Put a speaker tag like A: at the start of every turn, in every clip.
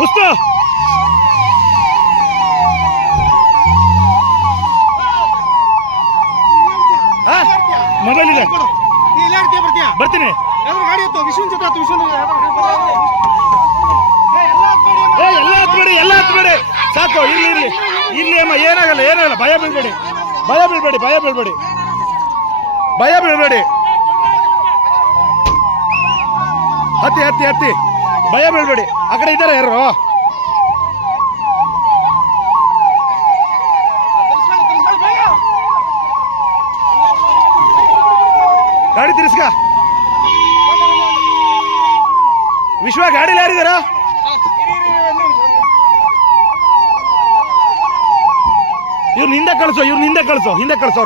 A: ಮುಸ್ತಾ mobile
B: ಇಲ್ಲ
A: ಬರ್ತೀನಿ.
B: ಎಲ್ಲ ಹತ್ಬೇಡಿ
A: ಎಲ್ಲ ಹತ್ಬೇಡಿ. ಸಾಕು ಇಲ್ಲಿ ಇರ್ಲಿ. ಇಲ್ಲಿ ಅಮ್ಮ, ಏನಾಗಲ್ಲ ಏನಾಗಲ್ಲ. ಭಯ ಬೀಳ್ಬೇಡಿ. ಭಯ ಬೀಳ್ಬೇಡಿ ಭಯ ಬೀಳ್ಬೇಡಿ. ಭಯ ಬೀಳ್ಬೇಡಿ. ಹತ್ತಿ ಹತ್ತಿ ಹತ್ತಿ. ಭಯ ಬೀಳ್ಬೇಡಿ. ಆ ಕಡೆ ಇದ್ದಾರೆ ಯಾರು. ಗಾಡಿ ತಿರ್ಸ್ಕ. ವಿಶ್ವ ಗಾಡಿ ಯಾರಿದಾರ ಇವ್ರನ್ನ ಹಿಂದೆ ಕಳಿಸೋ ಇವ್ರನ್ನ ಹಿಂದೆ ಕಳಿಸೋ ಹಿಂದೆ ಕಳಿಸೋ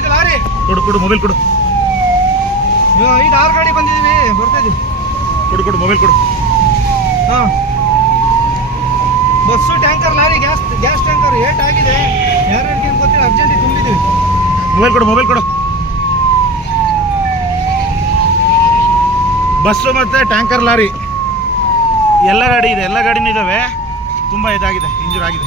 B: ಇದು ಲಾರಿ.
A: ಕೊಡು ಕೊಡು ಮೊಬೈಲ್ ಕೊಡು.
B: ಐದು ಆರು ಗಾಡಿ ಬಂದಿದ್ದೀವಿ ಬರ್ತಾ ಇದೀವಿ.
A: ಕೊಡು ಕೊಡು ಮೊಬೈಲ್ ಕೊಡು.
B: ಹಾಂ. Bus tanker lorry gas gas tanker eight ಆಗಿದೆ. ಅಂತ ಗೊತ್ತಿಲ್ಲ ಅರ್ಜೆಂಟಿಗೆ ತುಂಬಿದ್ದೀವಿ
A: ಮೊಬೈಲ್ ಕೊಡು ಮೊಬೈಲ್ ಕೊಡು. ಬಸ್ಸು ಮತ್ತೆ ಟ್ಯಾಂಕರ್ ಲಾರಿ. ಎಲ್ಲ ಗಾಡಿ ಇದೆ ಎಲ್ಲ ಗಾಡಿನೂ ಇದಾವೆ. ತುಂಬಾ ಇದಾಗಿದೆ ಇಂಜೂರ್ ಆಗಿದೆ.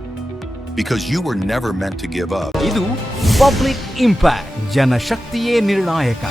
C: because you were never meant to give up.
D: ಇದು ಪಬ್ಲಿಕ್ ಇಂಪ್ಯಾಕ್ಟ್ ಜನಶಕ್ತಿಯೇ ನಿರ್ಣಾಯಕ